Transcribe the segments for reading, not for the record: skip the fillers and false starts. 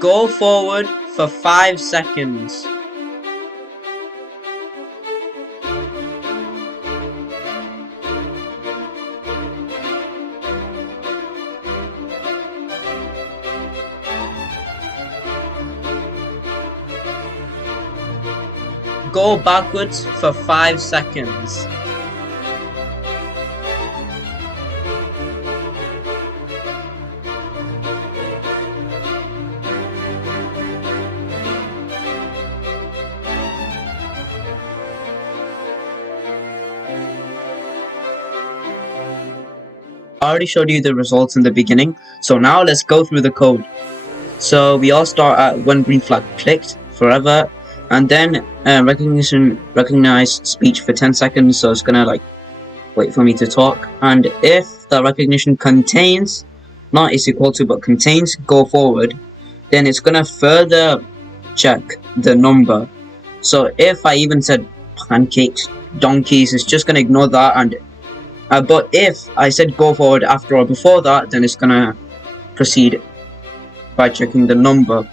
Go forward for 5 seconds. Go backwards for 5 seconds. I already showed you the results in the beginning, so now let's go through the code. So we all start at when green flag clicked, forever, and then recognize speech for 10 seconds, so it's gonna like wait for me to talk, and if the recognition contains, not is equal to but contains go forward, then it's gonna further check the number. So if I even said pancakes, donkeys, it's just gonna ignore that, and but if I said go forward after or before that, then it's gonna proceed by checking the number.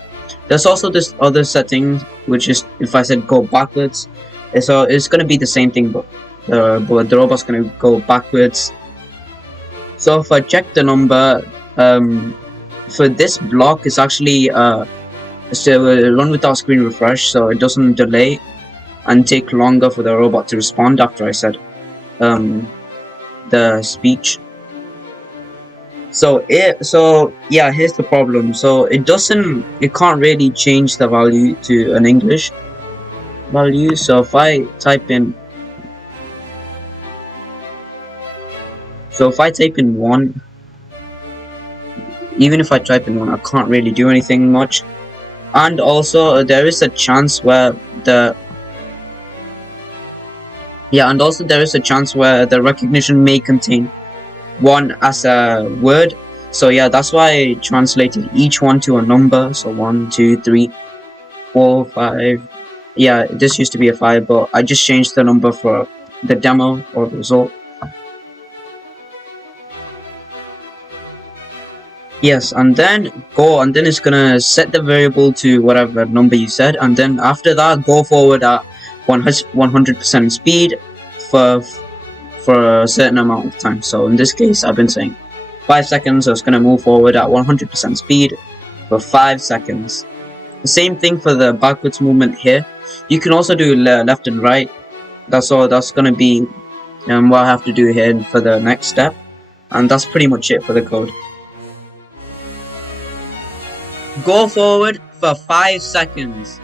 There's also this other setting, which is if I said go backwards, so it's gonna be the same thing, but the robot's gonna go backwards. So if I check the number, for this block, it's actually run without screen refresh, so it doesn't delay and take longer for the robot to respond after I said the speech. So yeah, here's the problem. So it can't really change the value to an English value. So if I type in 1, even if I type in 1, I can't really do anything much. And also there is a chance where the recognition may contain 1 as a word. So yeah, that's why I translated each one to a number. So 1, 2, 3, 4, 5. Yeah, this used to be a 5, but I just changed the number for the demo or the result. Yes, and then it's gonna set the variable to whatever number you said, and then after that go forward at 100% speed for a certain amount of time. So in this case, I've been saying 5 seconds, so it's gonna move forward at 100% speed for 5 seconds. The same thing for the backwards movement here. You can also do left and right. That's all. That's gonna be what I have to do here for the next step, and that's pretty much it for the code. Go forward for 5 seconds.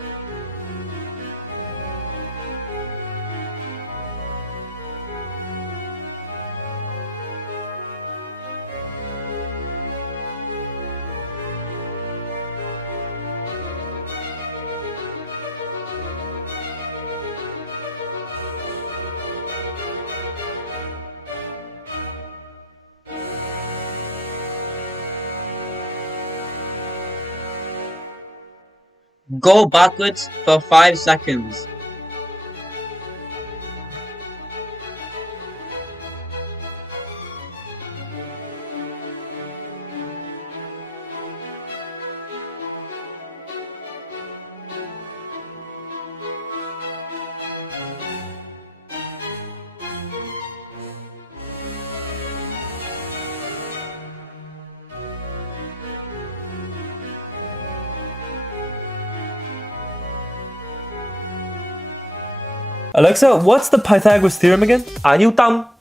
Go backwards for 5 seconds. Alexa, what's the Pythagoras theorem again? 아니우땅.